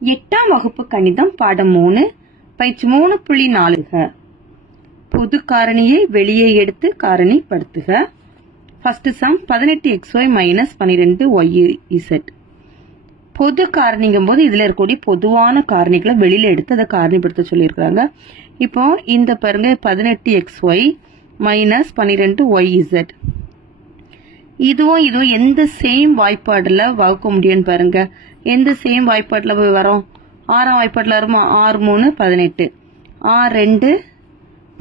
எட்டாம் வகுப்பு கணிதம் பாடம் 3 பயிற்சி 3.4 பொது காரணியை வெளியே எடுத்து காரணிப்படுத்துக. First sum 18xy minus 12yz. பொது காரணிங்கும் போது இதுல இருக்கக்கூடிய பொதுவான காரணிகளை வெளியில எடுத்து அதை காரணிப்படுத்த சொல்லியிருக்காங்க. இப்போ இந்த பாருங்க 18xy மைனஸ் 12yz. இதுவும் எந்த சேம் வாய்ப்பாடுல வகுக்க முடியும்னு பாருங்க. எந்த சேம் வாய்ப்பாடுல போய் வரோம்? 6ஆம் வாய்ப்பாடுல வருமா? 6 3 18, 6 2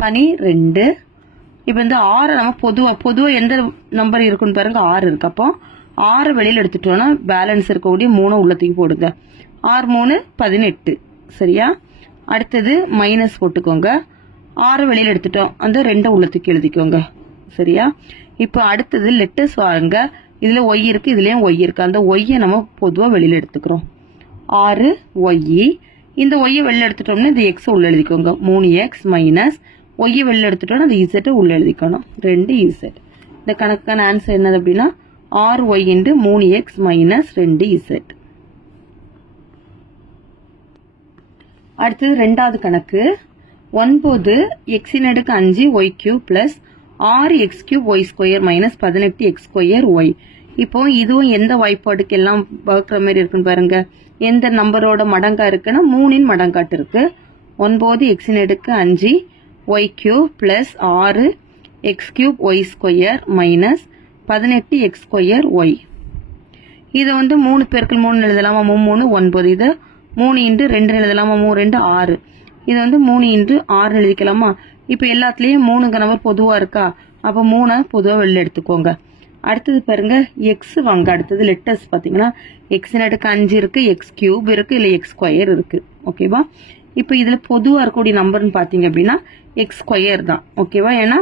12. இப்ப இந்த 6 நம்ம பொதுவா எந்த நம்பர் இருக்குன்னு பாருங்க, 6 இருக்கு. அப்போ 6 வெளியில எடுத்துட்டோம்னா பேலன்ஸ் இருக்கக்கூடிய 3 உள்ளத்துக்கு போடுங்க. 6 3 18. சரியா? அடுத்தது மைனஸ் போட்டுக்கோங்க. 6 வெளியில எடுத்துட்டோம், அந்த 2 உள்ளத்துக்கு எழுதிக்கோங்க. சரியா? இப்ப அடுத்தது லெட்டர்ஸ் வாங்க. இதுல y இருக்கு, இதுலயும் y இருக்கு. அந்த y நம்ம பொதுவா வெளியில எடுத்துக்கிறோம். 6y. இந்த y வெளியில எடுத்துட்டோம்னா இந்த x உள்ள எழுதிக்கோங்க. 3x மைனஸ் y வெளியில எடுத்துட்டோம்னா அந்த z உள்ள எழுதிக்கணும். 2z. இந்த கணக்குக்கான ஆன்சர் என்னது அப்படின்னா 6y into 3x minus 2z. அடுத்தது ரெண்டாவது கணக்கு 9x ன் அடுக்கு 5y³ plus 6x³ y² minus 18x²y. இப்போ இதுவும் எந்த வாய்ப்பாடுக்கு எல்லாம் வகுக்கிற மாதிரி இருக்குன்னு பாருங்க. எந்த நம்பரோட மடங்கா இருக்குன்னா 3 மடங்காட்டு இருக்கு. 9x ன் அடுக்கு 5y³ plus 6x³ y² minus 18x²y. இதை 3 பெருக்கல் 3 எழுதலாமா? 3 9. இதை 3 into 2 எழுதலாமா? 3 2 6. இது 3 into 6 எழுதிக்கலாமா? இப்ப எல்லாத்துலயும் 3 நம்பர் பொதுவா இருக்கா? அப்ப 3 பொதுவா வெளில எடுத்துக்கோங்க. அடுத்தது பாருங்க x வாங்க. அடுத்தது லெட்டர்ஸ் பாத்தீங்கன்னா x ன் அடுக்கு 5 இருக்கு, x³ இருக்கு, இல்ல x² இருக்கு. ஓகேவா? இப்ப இதுல பொதுவா இருக்கக்கூடிய நம்பர்னு பாத்தீங்க அப்படின்னா x² தான். ஓகேவா? ஏன்னா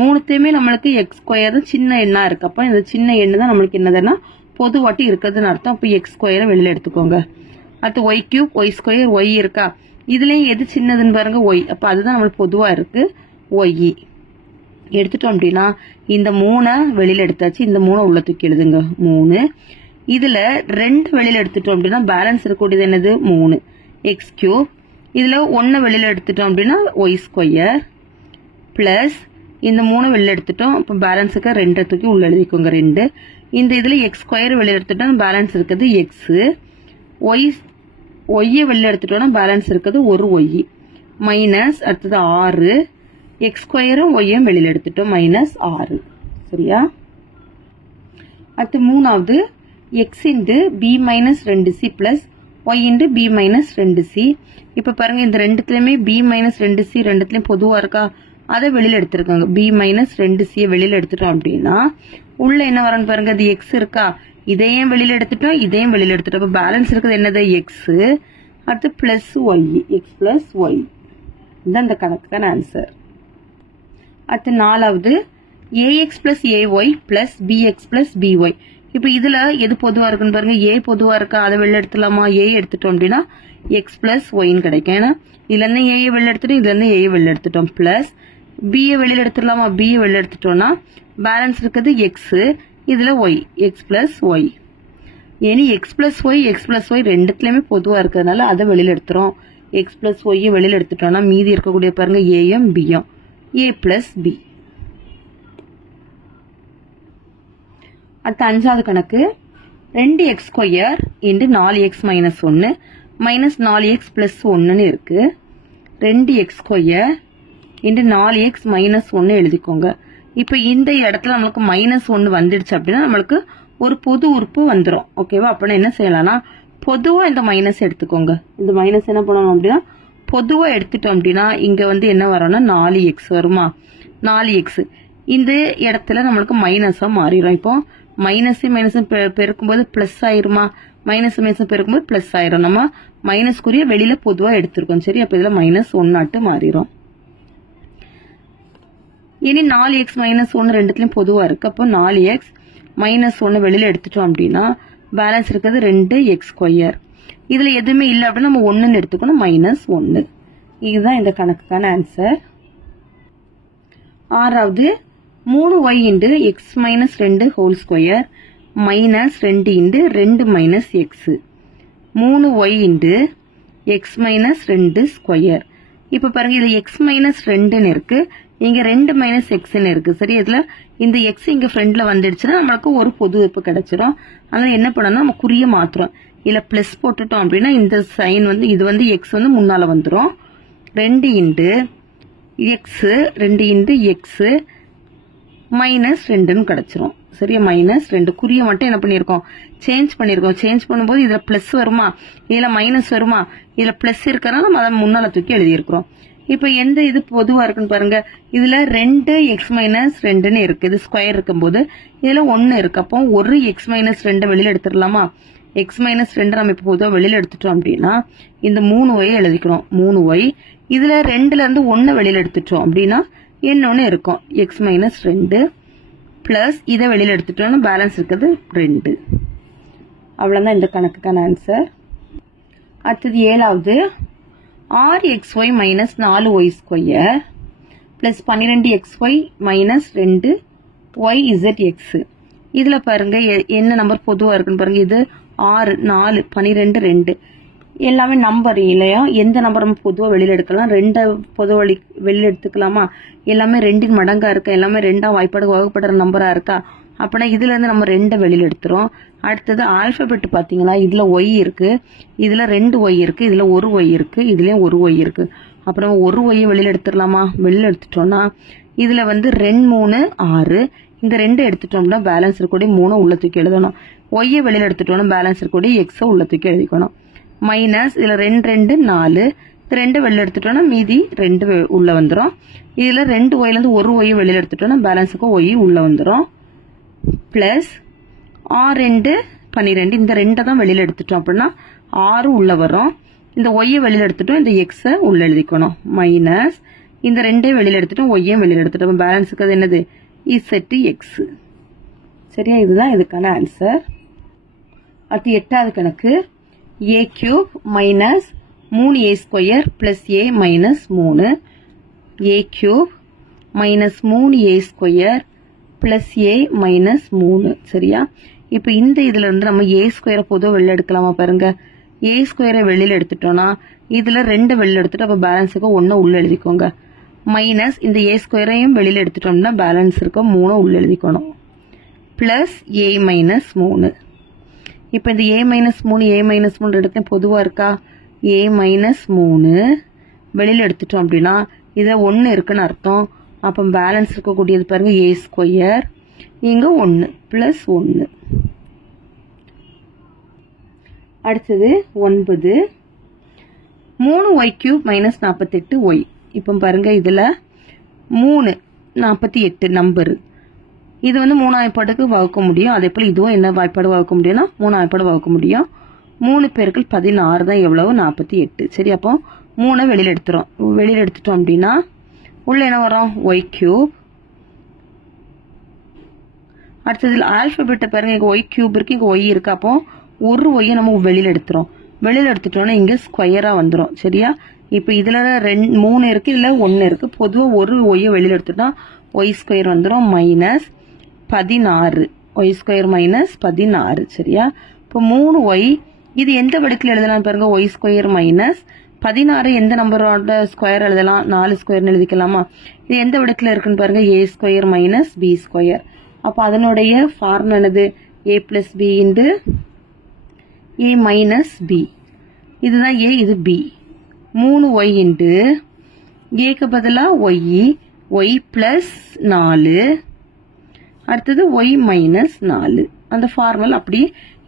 3த்தையுமே நம்மளுக்கு x² சின்ன எண்ணா இருக்கு. அப்ப இந்த சின்ன எண்ணு தான் நம்மளுக்கு என்னதுன்னா பொதுவாட்டி இருக்கிறதுன்னு அர்த்தம். அப்ப x² வெளியில எடுத்துக்கோங்க. அடுத்து y³ y² y இருக்கா? இதுலயும் எது சின்னதுன்னு பாருங்க y. அப்ப அதுதான் நம்மளுக்கு பொதுவா இருக்கு y. எடுத்துட்டோம் அப்படின்னா இந்த 3 வெளியில எடுத்தாச்சு. இந்த 3 உள்ள தூக்கி எழுதுங்க. 3. இதுல 2 வெளியில எடுத்துட்டோம் அப்படின்னா பேலன்ஸ் இருக்கக்கூடியது என்னது? 3 x³. இதுல 1 வெளியில எடுத்துட்டோம் அப்படின்னா y² பிளஸ் இந்த 3 வெளியில எடுத்துட்டோம். அப்ப பேலன்ஸுக்கு 2 தூக்கி உள்ள எழுதிக்கோங்க. 2. இந்த இதுல x² வெளியில எடுத்துட்டோம், பேலன்ஸ் இருக்குது x. y வெளியில எடுத்துட்டோம்னா பேலன்ஸ் இருக்குது ஒரு y மைனஸ் அடுத்தது 6. x² y வெளியில எடுத்துட்டோம் மைனஸ் 6. சரியா? அடுத்து மூணாவது x into b minus 2c plus y into b minus 2c. இப்ப பாருங்க இந்த ரெண்டுத்துலயுமே b மைனஸ் 2c ரெண்டுத்துலயும் பொதுவா இருக்கா? அதை வெளியில எடுத்திருக்காங்க. b மைனஸ் 2c வெளியில எடுத்துட்டோம் அப்படின்னா உள்ள என்ன வரன்னு பாருங்க. அது x இருக்கா? இதையும் வெளியில எடுத்துட்டோம், இதையும் வெளியில எடுத்துட்டோம். அப்ப பேலன்ஸ் இருக்குது என்னது? x. அடுத்து plus y, x plus y. இதுதான் இந்த கணக்குக்கான ஆன்சர். அடுத்து நாலாவது ax plus ay plus bx plus by. இப்ப இதுல எது பொதுவா இருக்குன்னு பாருங்க. a பொதுவா இருக்கா? அதை வெளியில எடுத்துலாமா? a எடுத்துட்டோம் அப்படின்னா x பிளஸ் yன்னு கிடைக்கும். ஏன்னா இதுல இருந்து a வெளியில எடுத்துட்டோம், இதுல இருந்து a வெளியில எடுத்துட்டோம். பிளஸ் b வெளியில எடுத்துடலாமா? b வெளியில எடுத்துட்டோம்னா பேலன்ஸ் இருக்குது x. இதுல y, x பிளஸ் y. இனி x பிளஸ் y ரெண்டுத்துலயுமே பொதுவா இருக்கிறதுனால அதை வெளியில எடுத்துறோம். x பிளஸ் y வெளியில எடுத்துட்டோம்னா மீதி இருக்கக்கூடிய பாருங்க a b a plus b. அடுத்த அஞ்சாவது கணக்கு 2x² into 4x minus 1 minus 4x plus 1ன்னு இருக்கு. 2x² into 4x மைனஸ் 1 எழுதிக்கோங்க. இப்ப இந்த இடத்துல நம்மளுக்கு மைனஸ் 1 வந்துடுச்சு அப்படின்னா நம்மளுக்கு ஒரு பொது உறுப்பு வந்துடும். ஓகேவா? அப்படின்னா என்ன செய்யலாம்னா பொதுவா இந்த மைனஸ் எடுத்துக்கோங்க. இந்த மைனஸ் என்ன பண்ணணும் அப்படின்னா பொதுவா எடுத்துட்டோம் அப்படின்னா இங்க என்ன வரும்னா 4x வருமா? 4x இந்த இடத்துல நம்மளுக்கு மைனஸா மாறிடும். இப்போ மைனஸ் பெருக்கும்போது பிளஸ் ஆயிருமா? மைனஸ் பெருக்கும்போது பிளஸ் ஆயிரும். நம்ம மைனஸ்க்குரிய வெளியில பொதுவா எடுத்திருக்கோம். சரி? அப்ப இதுல மைனஸ் 1 மாறிடும். இனி 4x மைனஸ் 1 ரெண்டுத்துலயும் பொதுவா இருக்கு. அப்போ 4x மைனஸ் 1 வெளியில எடுத்துட்டோம் அப்படின்னா பேலன்ஸ் இருக்கிறது 2x². இதுல எதுவுமே இல்லை அப்படின்னா நம்ம 1ன்னு எடுத்துக்கணும். மைனஸ் 1. இதுதான் இந்த கணக்குக்கான ஆன்சர். ஆறாவது 3y into x minus 2 whole square minus 2 into 2 minus x. 3y into X minus 2 square. இப்போ பாருங்க இது எக்ஸ் மைனஸ் 2ன்னு இருக்கு, இங்க 2 மைனஸ் எக்ஸ்ன்னு இருக்கு. சரி, இதுல இந்த எக்ஸ் இங்க ஃப்ரண்ட்ல வந்துடுச்சுன்னா நம்மளுக்கு ஒரு பொது உறுப்பு கிடைச்சிடும். அதனால என்ன பண்ணணும், நம்ம குறிய மாத்துறோம். இல்ல பிளஸ் போட்டுட்டோம் அப்படின்னா இந்த சைன் வந்து இது வந்து எக்ஸ் வந்து முன்னால வந்துடும். 2 into X 2 into X minus 2ன்னு கிடைச்சிரும். சரியா, மைனஸ் 2. குறிய மட்டும் என்ன பண்ணிருக்கோம், சேஞ்ச் பண்ணிருக்கோம். சேஞ்ச் பண்ணும்போது இதுல பிளஸ் வருமா, இதுல மைனஸ் வருமா, இதுல பிளஸ் இருக்கறனால நம்ம அதை முன்னால தூக்கி எழுதியிருக்கிறோம். இப்ப எந்த இது பொதுவா இருக்குன்னு பாருங்க. இதுல 2 எக்ஸ் மைனஸ் 2ன்னு இருக்கு, இது ஸ்கொயர் இருக்கும்போது இதுல 1 இருக்கு. அப்போ ஒரு எக்ஸ் மைனஸ் 2 வெளியில எடுத்துடலாமா. எக்ஸ் மைனஸ் 2 நம்ம இப்ப பொதுவா வெளியில எடுத்துட்டோம் அப்படின்னா இந்த 3y எழுதிக்கிறோம். 3y இதுல 2ல இருந்து 1 வெளியில எடுத்துட்டோம் அப்படின்னா என்ன இருக்கும், எக்ஸ் மைனஸ் 2 பிளஸ் இதை வெளியில எடுத்துட்டோம்னா பேலன்ஸ் இருக்கிறது 2. அவ்வளவுதான் இந்த கணக்குக்கான ஆன்சர். அடுத்தது 7வது, 6xy minus 4y square plus 12xy minus 2yzx. இதுல பாருங்க என்ன நம்பர் பொதுவா இருக்குன்னு பாருங்க. இது 6, 4, 12, 2 எல்லாமே நம்பர் இல்லையா. எந்த நம்பர் நம்ம பொதுவா வெளியில எடுக்கலாம், 2 பொதுவா வெளியில எடுத்துக்கலாமா. எல்லாமே 2ன் மடங்கா இருக்கா, எல்லாமே 2ஆ வாய்ப்பாடு வகுப்படுற நம்பரா இருக்கா. அப்படின்னா இதுல இருந்து நம்ம 2 வெளியில எடுத்துறோம். அடுத்தது ஆல்பபெட் பாத்தீங்களா, இதுல y இருக்கு, இதுல 2y இருக்கு, இதுல 1y இருக்கு, இதுலயும் 1y இருக்கு. அப்புறம் 1y வெளியில எடுத்துடலாமா. வெளியில எடுத்துட்டோம்னா இதுல வந்து 2, 3, 6 இந்த 2 எடுத்துட்டோம்னா பேலன்ஸ் இருக்கக்கூடிய 3 உள்ள தூக்கி எழுதணும். y வெளியில எடுத்துட்டோம்னா பேலன்ஸ் இருக்கக்கூடிய x உள்ள தூக்கி எழுதிக்கணும். மைனஸ் இதுல 2, 2, 4 இந்த 2 வெளியில எடுத்துட்டோம்னா மீதி 2 உள்ள வந்துடும். இதுல 2y இருந்து 1y வெளியில எடுத்துட்டோம்னா பேலன்ஸுக்கு y உள்ள வந்துடும். பிளஸ் 6, 2, 12 இந்த 2 தான் வெளியில எடுத்துட்டோம் அப்படின்னா 6 உள்ள வரும். இந்த y வெளியில எடுத்துட்டோம், இந்த x உள்ள எழுதிக்கணும். மைனஸ் இந்த 2 வெளியில எடுத்துட்டோம், y வெளியில எடுத்துட்டோம், பேலன்ஸுக்கு அது என்னது, zx. சரியா, இதுதான் இதுக்கான ஆன்சர். அடுத்து 8வது கணக்கு, a cube minus 3a square plus a minus 3, a cube minus 3a square plus a minus 3. சரியா, இப்ப இந்த இதுல இருந்து நம்ம a ஸ்கொயரை பொதுவாக வெளியில எடுக்கலாமா. பாருங்க, a ஸ்கொயரை வெளியில எடுத்துட்டோம்னா இதுல 2 வெளியில எடுத்துட்டு அப்ப பேலன்ஸுக்கு 1 உள்ள எழுதிக்கோங்க. மைனஸ் இந்த a ஸ்கொயரையும் வெளியில எடுத்துட்டோம்னா பேலன்ஸ் இருக்க 3 உள்ள எழுதிக்கணும். Plus a minus 3. இப்ப இந்த a மைனஸ் 3 a மைனஸ் 3 இடத்துல பொதுவா இருக்கா. a மைனஸ் 3 வெளியில எடுத்துட்டோம் அப்படின்னா இதுல 1 இருக்குன்னு அர்த்தம். அப்ப பேலன்ஸ் இருக்கக்கூடியது பாருங்க a ஸ்கொயர், இங்க 1 பிளஸ் 1. அடுத்தது 9, 3y கியூப் மைனஸ் 48y. இப்ப பாருங்க இதுல 3 48 நம்பர், இது வந்து 3 வாய்ப்பாடுக்கு வகுக்க முடியும். அதே போல இதுவும் என்ன வாய்ப்பாடு வகுக்க முடியும்னா 3 வாய்ப்பாடு வகுக்க முடியும். 3 பெருக்கள் 16 தான் எவ்வளவு, 48. சரி, அப்போ 3 வெளியில எடுத்துறோம். வெளியில எடுத்துட்டோம் அப்படின்னா உள்ள என்ன வரும், y கியூப். அடுத்தது ஆல்பபெட்டை பாருங்க, இங்க y கியூப் இருக்கு, இங்க y இருக்கு. அப்போ ஒரு y நம்ம வெளியில எடுத்துறோம். வெளியில எடுத்துட்டோம்னா இங்க ஸ்கொயரா வந்துடும். சரியா, இப்ப இதுல 3 இருக்கு, இதுல 1 இருக்கு. பொதுவா ஒரு y வெளியில எடுத்துட்டா y ஸ்கொயர் வந்துடும் மைனஸ் 16, y ஸ்கொயர் மைனஸ் 16. சரியா, இப்போ 3y இது எந்த வடிவத்தில் எழுதலாம் பாருங்க, y ஸ்கொயர் மைனஸ் 16 எந்த நம்பரோட ஸ்கொயர் எழுதலாம், 4 ஸ்கொயர்னு எழுதிக்கலாமா. இது எந்த வடிவத்தில் இருக்குன்னு பாருங்க, a square minus b square. அப்ப அதனுடைய ஃபார்முலா என்னது, a plus b into a minus b. இதுதான் a, இது b. 3y இன்டு a பதிலா y பிளஸ் 4, அடுத்தது y மைனஸ் 4. அந்த ஃபார்முலா அப்படி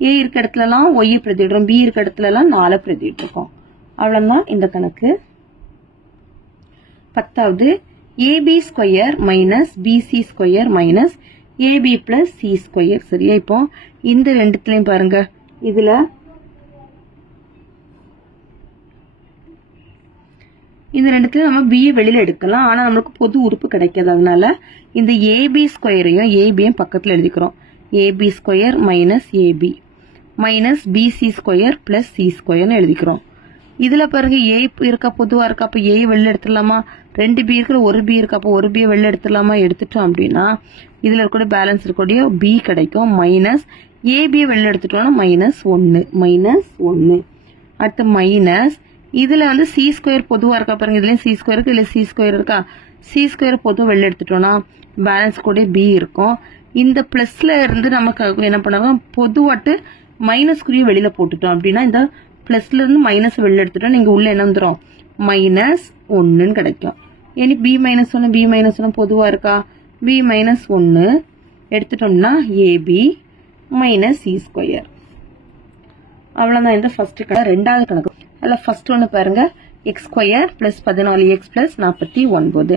a இருக்க இடத்துலலாம் y பிரதிடுறோம், b இருக்க இடத்துலலாம் 4 பிரதிட்டு. அவ்வளவுதான் இந்த கணக்கு. 10வது, ab square minus bc square minus ab plus c square. சரியா, இப்போ இந்த ரெண்டுத்துலயும் பாருங்க, இதுல இந்த ரெண்டுத்துல நம்ம b வெளியில எடுக்கலாம். ஆனா நம்மளுக்கு பொது உறுப்பு கிடைக்காது. அதனால இந்த ab ஸ்கொயரையும் ab பக்கத்துல எழுதிக்கிறோம். ab square minus ab minus bc square plus c ஸ்கொயர்னு எழுதிக்கிறோம். இதுல பாருங்க a இருக்க பொதுவா இருக்கா, அப்ப a வெளில எடுத்துடலாமா. 2 b இருக்கிற 1 b இருக்கு, அப்ப 1 b வெளில எடுத்துடலாமா. எடுத்துட்டோம் அப்படின்னா இதுல இருக்கக்கூடிய பேலன்ஸ் இருக்கக்கூடிய b கிடைக்கும். மைனஸ் ab வெளில எடுத்துட்டோம்னா மைனஸ் 1. அடுத்து மைனஸ், இதுல வந்து சி ஸ்கொயர் பொதுவா இருக்கா பாருங்க, இதுலயும் சி ஸ்கொயர் இருக்கு, இதுல சி ஸ்கொயர் இருக்கா, சி ஸ்கொயர் பொதுவா வெளில எடுத்துட்டோம்னா பேலன்ஸ் கூட பி இருக்கும். இந்த பிளஸ்ல இருந்து நமக்கு என்ன பண்ணாங்க, பொதுவாட்டு மைனஸ் குறிய வெளியில போட்டுட்டோம் அப்படின்னா இந்த பிளஸ்ல இருந்து மைனஸ் வெளில எடுத்துட்டோம், நீங்க உள்ள என்ன வந்துடும் மைனஸ் 1ன்னு கிடைக்கும். இனி பி மைனஸ் 1 பி மைனஸ் 1 பொதுவா இருக்கா, பி மைனஸ் 1 எடுத்துட்டோம்னா ஏபி மைனஸ் சி ஸ்கொயர். அவ்வளவுதான் இந்த ஃபர்ஸ்ட் கணக்கு. ரெண்டாவது கணக்கு அதில் ஃபர்ஸ்ட் ஒன்று பாருங்க, X square plus 14x plus 49.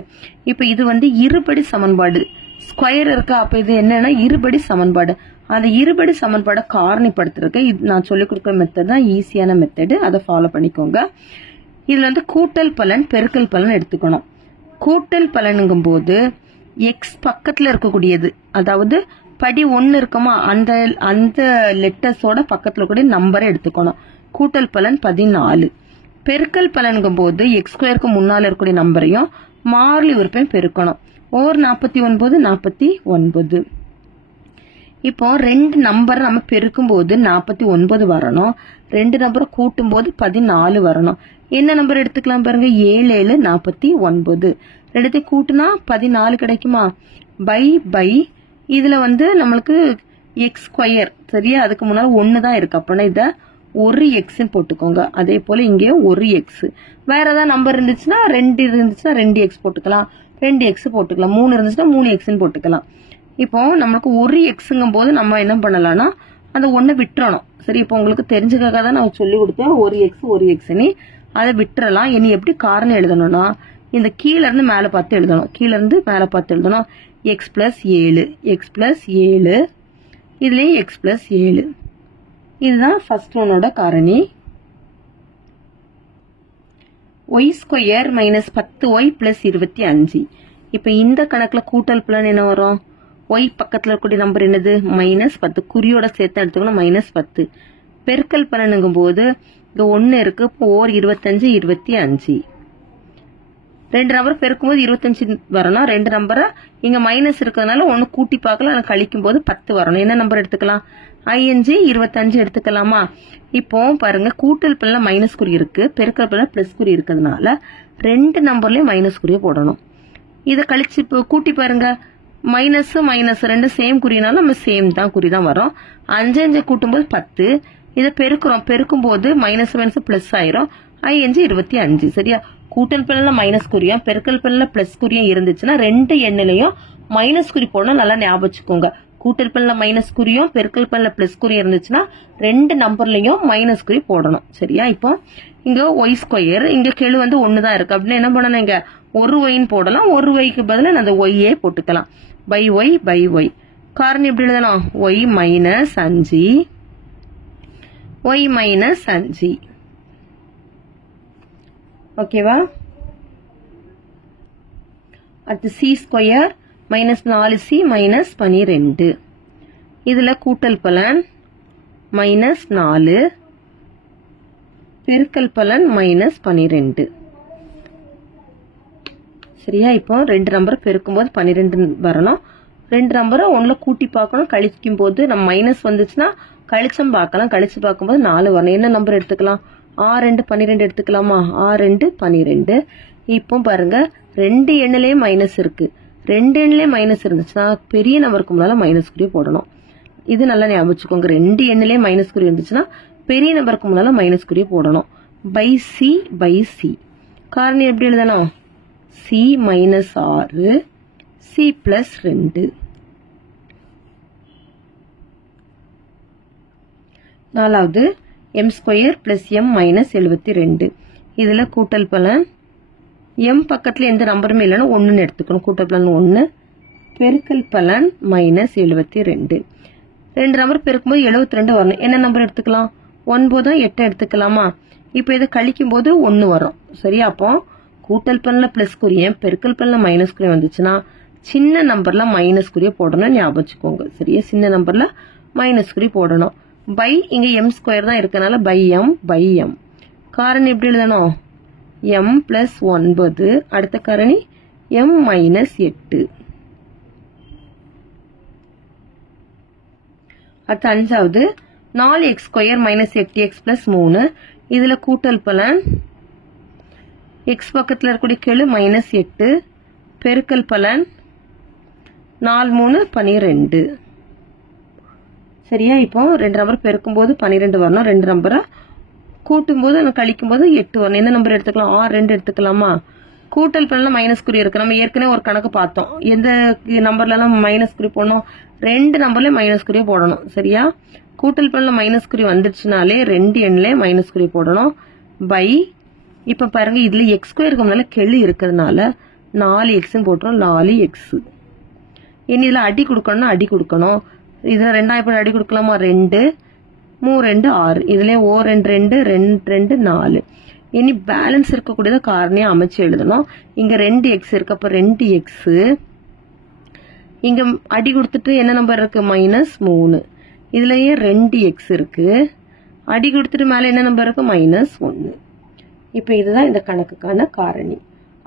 இப்போ இது வந்து இருபடி சமன்பாடு, ஸ்கொயர் இருக்கா, அப்போ இது என்னன்னா இருபடி சமன்பாடு. அந்த இருபடி சமன்பாடை காரணிப்படுத்துறதுக்கு இது நான் சொல்லிக் கொடுக்குற மெத்தட் தான் ஈஸியான மெத்தடு, அதை ஃபாலோ பண்ணிக்கோங்க. இதுல வந்து கூட்டல் பலன் பெருக்கல் பலன் எடுத்துக்கணும். கூட்டல் பலனுங்கும் போது எக்ஸ் பக்கத்துல இருக்கக்கூடியது, அதாவது படி 1 இருக்குமா அந்த அந்த லெட்டர்ஸோட பக்கத்துல கூட நம்பரை எடுத்துக்கணும். கூட்டல் பலன் 14. பெருக்கல் பலனுங்கும் போது எக்ஸ் ஸ்கொயருக்கு முன்னால இருக்கக்கூடிய நம்பரையும் மாறிலி உறுப்பையும் பெருக்கணும். ஓர் 49 49. இப்போ ரெண்டு நம்பரை நம்ம பெருக்கும் போது 49 வரணும், ரெண்டு நம்பரை கூட்டும் போது 14 வரணும். என்ன நம்பர் எடுத்துக்கலாம் பாருங்க, 7 7 49. ரெண்டுத்தையும் கூட்டுனா 14 கிடைக்குமா, பை இதுல வந்து நம்மளுக்கு எக்ஸ் ஸ்கொயர் சரியா, அதுக்கு முன்னால 1 தான் இருக்கு, அப்படின்னா இத ஒரு எக்ஸ் போட்டுக்கோங்க. அதே போல இங்கே ஒரு எக்ஸ். வேற ஏதாவது நம்பர் இருந்துச்சுன்னா 2 இருந்துச்சுன்னா 2 எக்ஸ் போட்டுக்கலாம், 2 எக்ஸ் போட்டுக்கலாம். 3 இருந்துச்சுன்னா 3 எக்ஸ்ன்னு போட்டுக்கலாம். இப்போ நம்மளுக்கு ஒரு எக்ஸுங்கும் போது நம்ம என்ன பண்ணலாம்னா அந்த 1 விட்டுறணும். சரி, இப்போ உங்களுக்கு தெரிஞ்சுக்காக தான் நான் சொல்லி கொடுத்தேன் ஒரு எக்ஸ்ன்னு, அதை விட்டுறலாம். இனி எப்படி காரணம் எழுதணும்னா இந்த கீழ இருந்து மேல பார்த்து எழுதணும், கீழ இருந்து மேல பார்த்து எழுதணும். எக்ஸ் பிளஸ் 7 இதுலயும் எக்ஸ் பிளஸ் 7. இதுதான் ஃபர்ஸ்ட் ஒன்னோட காரணி. Y square minus 10y plus 25. இப்ப இந்த கணக்குல கூட்டல் பலன் என்ன வரும், ஒய் பக்கத்துல இருக்கக்கூடிய நம்பர் என்னது -10, குறியோட சேர்த்து எடுத்துக்கணும் -10. பெருக்கல் பலனுங்கும் போது இங்க 1 இருக்கு, போர் 25 25. ரெண்டு நம்பர் பெருக்கும் போது 25 வரணும். ரெண்டு நம்பரை இங்க மைனஸ் இருக்கிறதுனால 1 கூட்டி பார்க்கலாம், கழிக்கும் போது 10 வரணும். என்ன நம்பர் எடுத்துக்கலாம், 25 எடுத்துக்கலாமா. இப்போ பாருங்க, கூட்டல் பலன்ல மைனஸ் குறி இருக்கு, பெருக்கல் பலன்ல பிளஸ் குறி இருக்கிறதுனால ரெண்டு நம்பர்லயும் மைனஸ் குறியை போடணும். இதை கழிச்சு கூட்டி பாருங்க, மைனஸ் மைனஸ் ரெண்டு சேம் குறினால நம்ம சேம் தான் குறி தான் வரும். 5 5 கூட்டும் போது 10. இதை பெருக்கும் போது மைனஸ் மைனஸ் பிளஸ் ஆயிரும், 5 25. சரியா, கூட்டல் பலன்ல மைனஸ் குறியும் பெருக்கல் பலன்ல பிளஸ் குறியும் இருந்துச்சுன்னா ரெண்டு எண்ணிலையும் மைனஸ் குறி போடணும். நல்லா ஞாபகம் வச்சுக்கோங்க, கூட்டல் பலன்ல மைனஸ் குறியும் பெருக்கல் பலன்ல பிளஸ் குறி இருந்துச்சுன்னா ரெண்டு நம்பர்லயும் மைனஸ் குறி போடணும். சரியா, இப்போ இங்க ஒய் ஸ்கொயர், இங்க கெழு வந்து 1 தான் இருக்கு அப்படின்னு என்ன பண்ணணும், இங்க ஒரு ஒய்ன்னு போடலாம், ஒரு ஒய்க்கு பதிலாக அந்த ஒய்யே போட்டுக்கலாம். பை ஒய் காரணம் எப்படி எழுதலாம், ஒய் மைனஸ் 5. ஓகேவா. அடுத்து C square minus 4c minus 12. இதுல கூட்டல் பலன் -4, பெருக்கல் பலன் -12. சரியா, இப்போ ரெண்டு நம்பரை பெருக்கும் போது 12 வரணும். ரெண்டு நம்பரை 1ல கூட்டி பார்க்கணும், கழிக்கும் போது நம்ம மைனஸ் வந்துச்சுன்னா கழிச்சம் பார்க்கலாம், கழிச்சு பார்க்கும்போது 4 வரணும். என்ன நம்பர் எடுத்துக்கலாம், 6 2 எடுத்துக்கலாமா, 6 12. இப்போ பாருங்க, ரெண்டு எண்ணிலேயே மைனஸ் இருக்கு, ரெண்டு எண்ணிலேயே மைனஸ் இருந்துச்சுன்னா பெரிய நம்பருக்கு முன்னால மைனஸ் குறி போடணும். இது நல்லா ஞாபகம் வச்சுக்கோங்க, ரெண்டு எண்ணிலேயே மைனஸ் குறி இருந்துச்சுன்னா பெரிய நம்பருக்கு முன்னால மைனஸ் குறி போடணும். பை சி காரணம் எப்படி எழுதலாம், சி மைனஸ் 6 சி பிளஸ் 2. நாலாவது M square plus M minus 72. இதுல கூட்டல் பலன் எம் பக்கத்துல எந்த நம்பருமே இல்லைன்னா 1 எடுத்துக்கணும், கூட்டல் பலன் 1, பெருக்கல் பலன் -72. ரெண்டு நம்பர் பெருக்கும்போது 72 வரணும். என்ன நம்பர் எடுத்துக்கலாம், 9 8 எடுத்துக்கலாமா. இப்போ இதை கழிக்கும் போது 1 வரும். சரியா, அப்போ கூட்டல் பலன்ல பிளஸ் குறியும் பெருக்கல் பலன்ல மைனஸ் குறியும் வந்துச்சுன்னா சின்ன நம்பர்ல மைனஸ் குறிய போடணும், ஞாபகம் வச்சுக்கோங்க. சரியா, சின்ன நம்பர்ல மைனஸ் குறி போடணும். பை இங்க எம் ஸ்கொயர் தான் இருக்கனால பை எம். காரணி எப்படி எழுதணும், m பிளஸ் 9, அடுத்த காரணி m மைனஸ் 8. அடுத்த அஞ்சாவது 4x square minus 8x plus 3. இதுல கூட்டல் பலன் எக்ஸ் பக்கத்தில் இருக்கக்கூடிய கெழு -8 பெருக்கல் பலன் 4 3 12. சரியா? இப்போ 2 நம்பர் பெருக்கும் போது 12 வரணும், 2 நம்பரை கூட்டும் போது கழிக்கும் போது 8 வரணும். எந்த நம்பர் எடுத்துக்கலாம்? 2 எடுத்துக்கலாமா? கூட்டல் பலன்ல மைனஸ் குறி இருக்கு. நம்ம ஏற்கனவே ஒரு கணக்கு பார்த்தோம். எந்த நம்பர்ல எல்லாம் மைனஸ் குறி போடணும்? 2 நம்பர்ல மைனஸ் குறி போடணும். சரியா? கூட்டல் பலன்ல மைனஸ் குறி வந்துருச்சுனாலே 2 எண்ணிலே மைனஸ் குறி போடணும். பை இப்ப பாருங்க, இதுல எக்ஸ் ஸ்கொயர் இருக்கிறதுனால கெழு இருக்கிறதுனால 4x போட்டுரும். 4x. இனி இதுல அடி கொடுக்கணும்னா அடி கொடுக்கணும். இதுல 2 எப்படி அடி கொடுக்கலாமா? 2 3 2 6. இதுல O 2 2 2 2 4. இனி பேலன்ஸ் இருக்கக்கூடியதை காரணியா அமைச்சு எழுதணும். இங்க 2x இருக்கு, அப்ப 2x. இங்க அடி கொடுத்துட்டு என்ன நம்பர் இருக்கு? -3. இதுலயே 2x இருக்கு. அடி கொடுத்துட்டு மேல என்ன நம்பர் இருக்கு? -1. இப்ப இதுதான் இந்த கணக்குக்கான காரணி.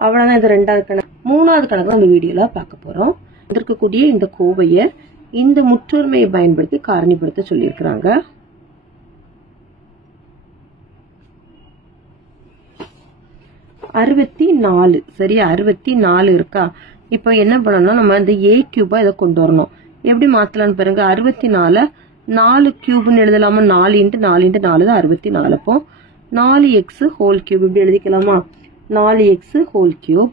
அவ்வளவுதான். இது 2வது கணக்கு. 3வது கணக்கு இந்த வீடியோல பார்க்க போறோம். இருக்கக்கூடிய இந்த கோவையை இந்த முற்றொருமையை பயன்படுத்தி காரணிப்படுத்த சொல்லியிருக்கிறாங்க. (64). சரியா? 64 இருக்கா? இப்ப என்ன பண்ணணும்? நம்ம இந்த a³ இதை கொண்டு வரணும். எப்படி மாத்தலாம்னு பாருங்க. 64 4 கியூப்னு எழுதலாமா? 4 × 4 × 4 தான் 64. அப்போ 4x ஹோல் கியூப் இப்படி எழுதிக்கலாமா? 4x ஹோல் கியூப்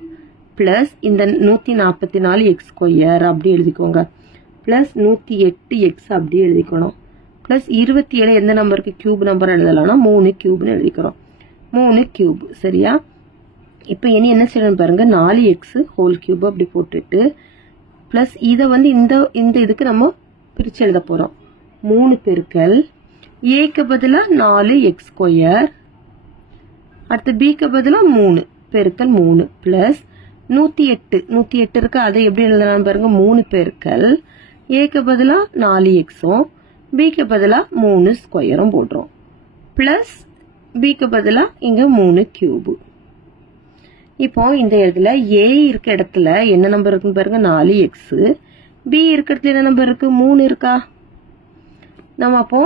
பிளஸ் இந்த 144x² அப்படி எழுதிக்கோங்க. பிளஸ் 108x அப்படி எழுதிக்கணும். பிளஸ் 27 எந்த நம்பருக்கு கியூப் நம்பர் எழுதலாம்னா 3 கியூப்னு எழுதிக்கிறோம். 3 கியூப். சரியா? இப்ப இனி என்ன செய்யணும் பாருங்க. 4x ஹோல் கியூப் அப்படி போட்டுட்டு பிளஸ் இதை இந்த இதுக்கு நம்ம பிரிச்சு எழுத போறோம். 3 பெருக்கல் ஏக்கு பதிலா 4x², அடுத்து பிக்கு பதிலா 3 பெருக்கல் 3 பிளஸ் 108 இருக்கு. அதை எப்படி எழுதலாம் பாருங்க. 3 பெருக்கல் ஏக்கு பதிலா 4x பிக்கு பதிலா 3² போடுறோம். பிளஸ் பிக்கு பதிலா இங்க 3 கியூப். இப்போ இந்த இடத்துல ஏ இருக்க இடத்துல என்ன நம்பர் இருக்குன்னு பாருங்க. 4x. பி இருக்க இடத்துல என்ன நம்பர் இருக்கு? 3 இருக்கா? நம்ம அப்போ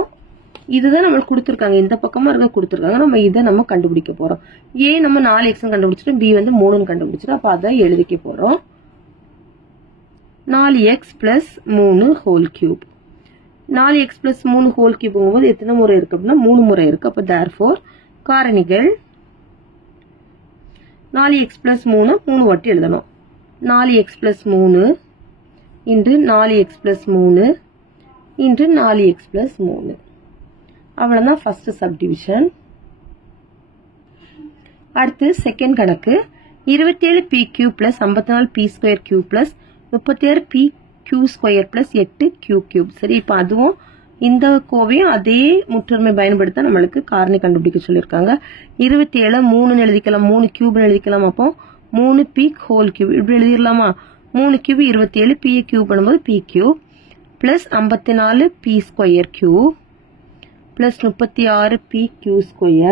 இதுதான் நம்மளுக்கு கொடுத்துருக்காங்க. இந்த பக்கமா இருக்க கொடுத்துருக்காங்க. நம்ம இதை நம்ம கண்டுபிடிக்க போறோம். ஏ நம்ம 4x கண்டுபிடிச்சிட்டோம், பி 3 கண்டுபிடிச்சிட்டோம். அப்ப அதை எழுதிக்க போறோம். 4x + 3 whole cube. 4x + 3 whole கியூப்ங்கும் போது எத்தனை முறை இருக்கு அப்படின்னா 3 முறை இருக்கு. அப்ப therefore காரணிகள் 4x + 3 வாட்டி எழுதணும். 4x + 3 × 4x + 3 × 4x + 3. அவ்வளவுதான் ஃபர்ஸ்ட் சப்டிவிஷன். அடுத்து செகண்ட் கணக்கு. 27p³ + 54p² + 36pq² + 8q³. சரி, இப்ப அதுவும் இந்த கோவையும் அதே முற்றொருமை பயன்படுத்த நம்மளுக்கு காரணி கண்டுபிடிக்க சொல்லியிருக்காங்க. 27 3 எழுதிக்கலாம், 3 கியூப்னு எழுதிக்கலாம். அப்போ 3p ஹோல் கியூப் இப்படி எழுதிடலாமா? 3 கியூப் 27, p கியூப் பண்ணும்போது p cube plus 54p² cube plus 36pq²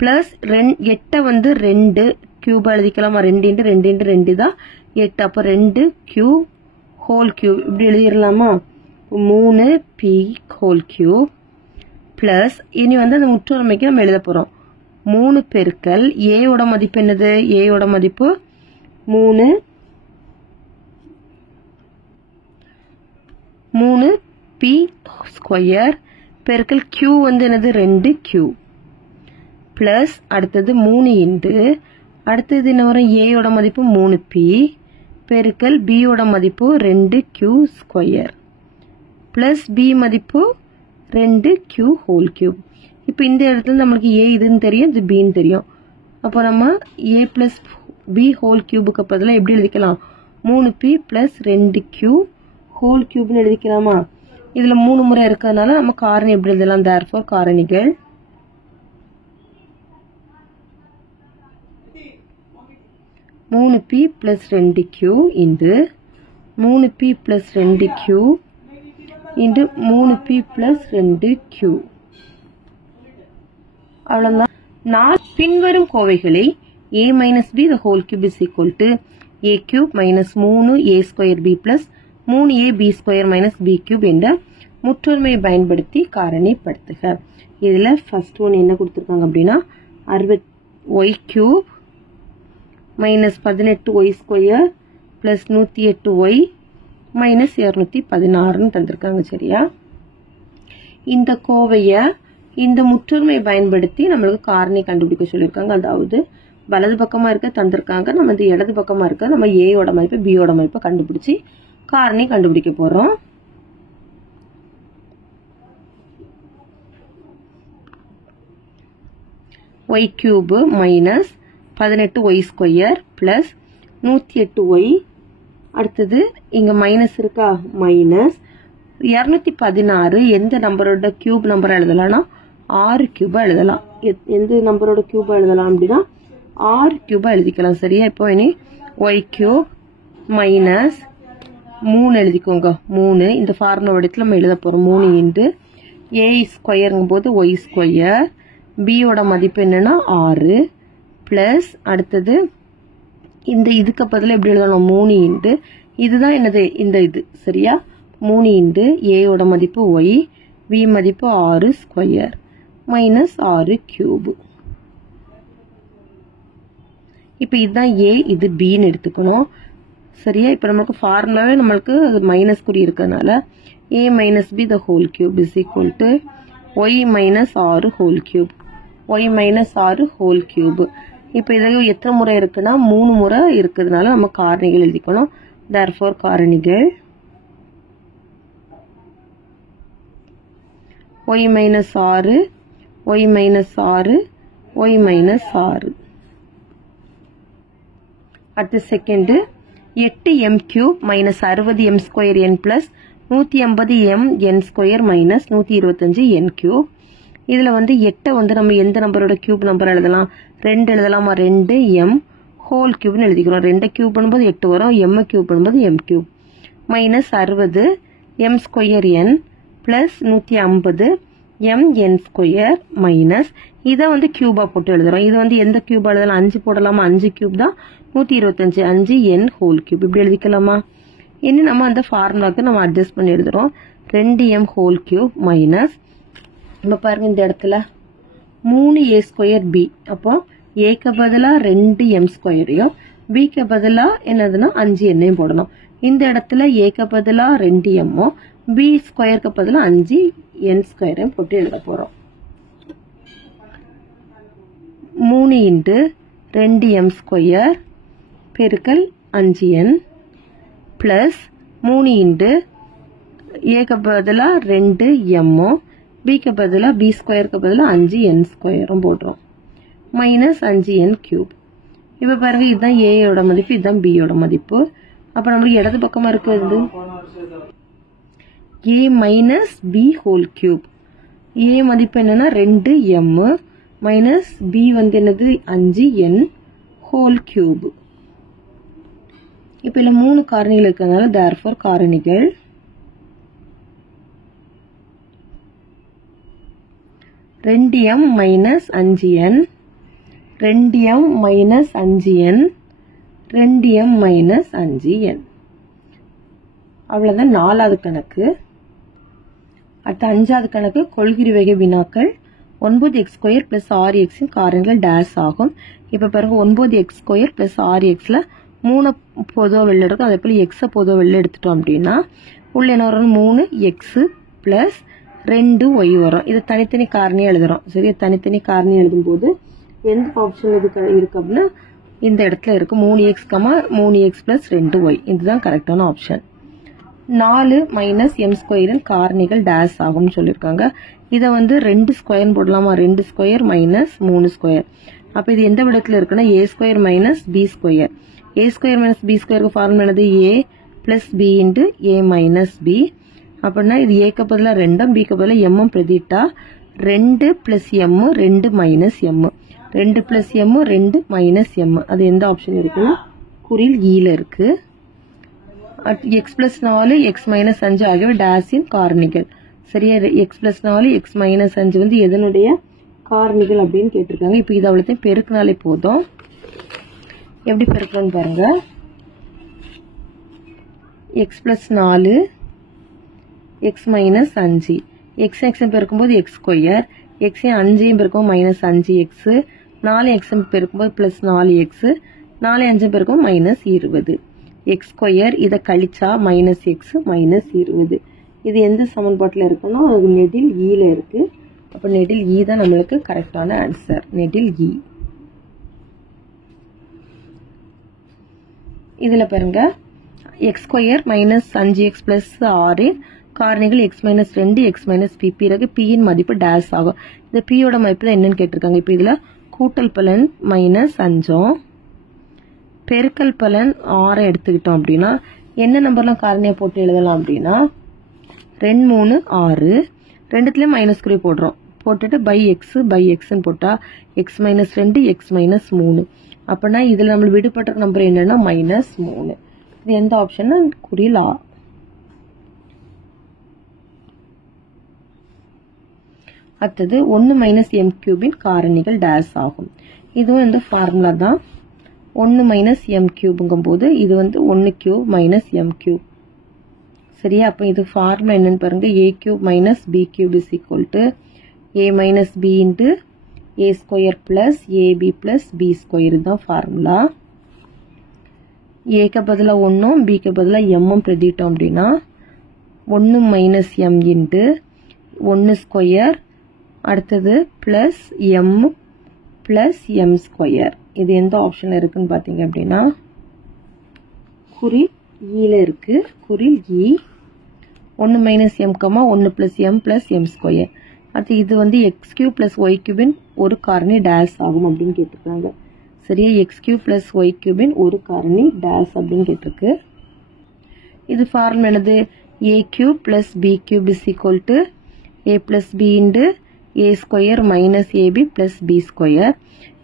plus 8 2 cube எழுதிக்கலாமா? 2 × 2 × 2 தான் 8. அப்ப 2 கியூப் ஹோல் கியூப் இப்படி எழுதிடலாமா? 3p ஹோல் கியூப் பிளஸ் இனி அந்த முற்றொருமைக்கு நம்ம எழுத போறோம். 3 பெருக்கல் ஏயோட மதிப்பு என்னது? ஏயோட மதிப்பு 3p² பெருக்கல் q என்னது? 2q பிளஸ் அடுத்தது 3 × அடுத்தது என்ன வரும்? ஏயோட மதிப்பு 3p பெருக்கல் b யோட மதிப்பு 2q² பிளஸ் b மதிப்பு 2q ஹோல் கியூப். இப்போ இந்த இடத்துல நம்மளுக்கு a இதுன்னு தெரியும், இது bன்னு தெரியும். அப்போ நம்ம a + b ஹோல் கியூபுக்கு பதிலாக எப்படி எழுதிக்கலாம்? 3p + 2q whole கியூப்னு எழுதிக்கலாமா? இதுல 3 முறை இருக்கிறதுனால நம்ம காரணி எப்படி எழுதலாம்? therefore காரணிகள் 3p + 2q × 3p + 2q × 3p + 2q. அவ்வளவுதான். பின்வரும் கோவைகளை a - b the whole cube is equal to a³ - 3a² b plus 3ab² - b³ என்ற முற்றொருமையை பயன்படுத்தி காரணிப்படுத்துக. இதில் ஃபர்ஸ்ட் ஒன் என்ன கொடுத்துருக்காங்க அப்படின்னா y cube minus 18 y square plus 108 y minus 216 தந்திருக்காங்க. சரியா? இந்த கோவையை இந்த முற்றொருமை பயன்படுத்தி நம்மளுக்கு காரணி கண்டுபிடிக்க சொல்லியிருக்காங்க. அதாவது வலது பக்கமாக இருக்க தந்திருக்காங்க, நம்ம இந்த இடது பக்கமாக இருக்க நம்ம ஏயோட மதிப்பு பியோட மதிப்பை கண்டுபிடிச்சி காரணி கண்டுபிடிக்க போகிறோம். Y cube minus 18 y square plus 108 y, அடுத்தது இங்கே மைனஸ் இருக்கா, மைனஸ் 216 எந்த நம்பரோட கியூப் நம்பரை எழுதலாம்னா 6 கியூபா எழுதலாம். எந்த நம்பரோட கியூபா எழுதலாம் அப்படின்னா 6 கியூபா எழுதிக்கலாம். சரியா? இப்போ இனி ஒய் கியூப் மைனஸ் 3 எழுதிக்கோங்க. 3 இந்த ஃபார்முலா வடிவத்தில் நம்ம எழுத போகிறோம். 3 இன்ட்டு ஏ ஸ்கொயருங்கும் போது ஒய் ஸ்கொயர், பியோட மதிப்பு என்னன்னா 6 பிளஸ், அடுத்தது இந்த இதுக்கு பதில் எப்படி எழுதணும், 3 இன்ட்டு இதுதான் என்னது இந்த இது. சரியா? 3 இன்ட்டு ஏயோட மதிப்பு ஒய், பி மதிப்பு 6 ஸ்கொயர் மைனஸ் 6 கியூபு. இப்போ இதுதான் ஏ, இது பின்னு எடுத்துக்கணும். சரியா? இப்போ நம்மளுக்கு ஃபார்முலாவே நம்மளுக்கு மைனஸ் குறி இருக்கிறதுனால A minus B the whole cube is equal to Y minus 6 whole cube, Y minus 6 whole cube. இப்போ இதை எத்தனை முறை இருக்குன்னா 3 முறை இருக்கிறதுனால நம்ம காரணிகள் எழுதிக்கணும். therefore காரணிகள் y minus 6, y minus 6, y minus 6. அடுத்த second 8m cube minus 60m square n plus 180m n square minus 125n cube. இதில் வந்து 8 வந்து நம்ம எந்த நம்பரோட கியூப் நம்பர் எழுதலாம், 2 எழுதலாமா, 2m ஹோல் கியூப்னு எழுதிக்கிறோம். 2 கியூப் பண்ணும்போது 8 வரும், m கியூப் பண்ணும்போது m cube minus 60 m square n plus 150 m n square minus இதை வந்து கியூபா போட்டு எழுதுறோம். இது வந்து எந்த கியூபா எழுதலாம், 5 போடலாமா, 5 கியூப் தான் 125, 5n ஹோல் கியூப் இப்படி எழுதிக்கலாமா. இன்னும் நம்ம அந்த ஃபார்முலாவுக்கு நம்ம அட்ஜஸ்ட் பண்ணி எழுதுறோம். 2m ஹோல் கியூப் மைனஸ், நம்ம பாருங்க இந்த இடத்துல 3a ஸ்கொயர் பி, அப்போ ஏக்கு பதிலாக 2m ஸ்கொயரையும் பிக்கு பதிலாக என்னதுன்னா 5n போடணும். இந்த இடத்துல ஏக்கு பதிலாக 2m பி ஸ்கொயருக்கு பதிலாக 5n ஸ்கொயரையும் போட்டு எழுத போகிறோம். 3 இன்ட்டு 2m ஸ்கொயர் பெருக்கல் 5n பிளஸ் 3 இன்ட்டு ஏக்கு பதிலாக 2m பிக்கு பதிலாக பி ஸ்கொயருக்கு பதிலாக 5n ஸ்கொயரும் போடுறோம் மைனஸ் 5n கியூப். இப்போ பாருங்க இதுதான் ஏயோட மதிப்பு, இதுதான் பியோட மதிப்பு. அப்போ நம்மளுக்கு இடது பக்கமாக இருக்கிறது ஏ மைனஸ் பி ஹோல் கியூப். ஏ மதிப்பு என்னன்னா 2m மைனஸ் பி வந்து என்னது 5n ஹோல் கியூப். இப்போ இதில் 3 காரணிகள் இருக்கிறதுனால therefore காரணிகள் ரெண்டு m minus 5n, 2m minus 5n, 2m minus 5n. அவ்வளோதான் 4வது கணக்கு. அடுத்த 5வது கணக்கு கொள்கிரி வகை வினாக்கள். 9x ஸ்கொயர் பிளஸ் 6x காரணிகள் டேஸ் ஆகும். இப்போ பாருங்க 9x ஸ்கொயர் பிளஸ் 6xல 3 பொதுவாக வெளில இருக்கும், அதே போல் எக்ஸை பொதுவாக வெளில எடுத்துட்டோம் அப்படின்னா உள்ள என்ன வரும், 3x பிளஸ் 2y வரும். இதை தனித்தனி காரணியாக எழுதுறோம். சரி, தனித்தனி காரணி எழுதும்போது எந்த ஆப்ஷன் இதுக்கு இருக்கு அப்படின்னா இந்த இடத்துல இருக்கு 3x 3x பிளஸ் 2y, இதுதான் கரெக்டான ஆப்ஷன். 4 மைனஸ் m ஸ்கொயரின் காரணிகள் டேஸ் ஆகும்னு சொல்லியிருக்காங்க. இதை வந்து 2 ஸ்கொயர்னு போடலாமா, 2 ஸ்கொயர் மைனஸ் 3 ஸ்கொயர். அப்போ இது எந்த விடத்தில் இருக்குன்னா a square minus b square. a square minus b ஸ்கொயருக்கு ஃபார்முலா என்னது, a plus b into a minus b. அப்படின்னா இது ஏக்கு பதிலாக 2, பிக்கு பதிலாக m பிரதிட்டா 2 plus m 2 minus m, 2 plus m 2 minus m. அது எந்த ஆப்ஷன் இருக்குன்னா குறில் ஈல இருக்கு. எக்ஸ் பிளஸ் 4 எக்ஸ் மைனஸ் 5 ஆகியவை டேஸின் காரணிகள். சரியா, எக்ஸ் பிளஸ் 4 எக்ஸ் மைனஸ் 5 வந்து எதனுடைய காரணிகள் அப்படின்னு கேட்டிருக்காங்க. இப்போ இது அவ்வளோத்தையும் பெருக்கினாலே போதும். எப்படி பெருக்கலாம்னு பாருங்க. X plus 4 X minus 5, X X பெருக்கும்போது எக்ஸ் ஸ்கொயர், எக்ஸையும் 5ஐயும் பெருக்கும் மைனஸ் 5x, 4x பெருக்கும்போது பிளஸ் 4x, 4 5 பெருக்கும் மைனஸ் 20. எக்ஸ் ஸ்கொயர் இதை கழிச்சா மைனஸ் எக்ஸ் மைனஸ் 20. இது எந்த சமன்பாட்டில் இருக்குன்னா நெடில் ஈல இருக்கு. அப்போ நெடில் ஈ தான் நம்மளுக்கு கரெக்டான ஆன்சர். நெடில் ஈ. இதில் பாருங்க X square minus 5x plus 6 காரணிகள் x மைனஸ் 2 x மைனஸ் பி. பிறகு பியின் மதிப்பு டேஷ் ஆகும். இந்த பியோட மதிப்பு தான் என்னன்னு கேட்டிருக்காங்க. இப்போ இதில் கூட்டல் பலன் மைனஸ் 5 பெருக்கல் பலன் 6 எடுத்துக்கிட்டோம் அப்படின்னா என்ன நம்பர்லாம் காரணியை போட்டு எழுதலாம் அப்படின்னா 2 3 6 ரெண்டுத்துலேயும் மைனஸ் குறி போடுறோம். போட்டுட்டு பை எக்ஸ்ன்னு போட்டால் எக்ஸ் மைனஸ் 2 எக்ஸ் மைனஸ் 3. அப்படின்னா இதில் நம்மளுக்கு விடுபட்ட நம்பர் என்னன்னா மைனஸ் 3. இது எந்த ஆப்ஷன் குறியில் ஆ. அடுத்தது 1 மைனஸ் எம் கியூபின் காரணிகள் டேஷ் ஆகும். இதுவும் இந்த ஃபார்முலா தான். 1 மைனஸ் எம் கியூபுங்கும் போது இது 1 கியூப் மைனஸ் எம் கியூப். சரியா? அப்போ இது ஃபார்முலா என்னன்னு பாருங்க. A cube minus B cube is equal to A minus B into A square plus AB plus B square. இதுதான் ஃபார்முலா. ஏக்கு பதிலாக 1 பிக்கு பதிலாக எம்மும் பிரதிட்டோம் அப்படின்னா 1 மைனஸ் எம் இன்ட்டு 1 ஸ்கொயர் அடுத்தது plus M plus M square. இது எந்த ஆப்ஷன் இருக்குன்னு பார்த்தீங்க அப்படின்னா குறில் ஈல இருக்கு. குறில் இ 1 minus M comma 1 plus M plus M square. அடுத்து இது எக்ஸ் கியூப் பிளஸ் ஒய் கியூபின் ஒரு காரணி டேஷ் ஆகும் அப்படின்னு கேட்டிருக்காங்க. சரியா? எக்ஸ் கியூப் பிளஸ் ஒய் கியூபின் ஒரு காரணி டேஷ் அப்படின்னு கேட்டிருக்கு. இது ஃபார்முலா என்னது? A cube plus B cube is equal to A plus B into A square minus AB plus B square.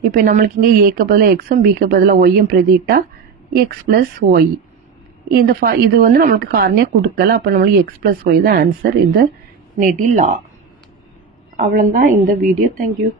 இப்போ நம்மளுக்கு இங்கே ஏக்கு பதிலாக எக்ஸும் பிக்கு பதிலாக ஒய்யும் பிரதிட்டா எக்ஸ் பிளஸ் ஒய். இந்த இது நம்மளுக்கு காரணியாக கொடுக்கல. அப்போ நம்மளுக்கு எக்ஸ் பிளஸ் ஒய் தான் ஆன்சர். இந்த நெடில் லா. அவ்வளோதான் இந்த வீடியோ. தேங்க்யூ.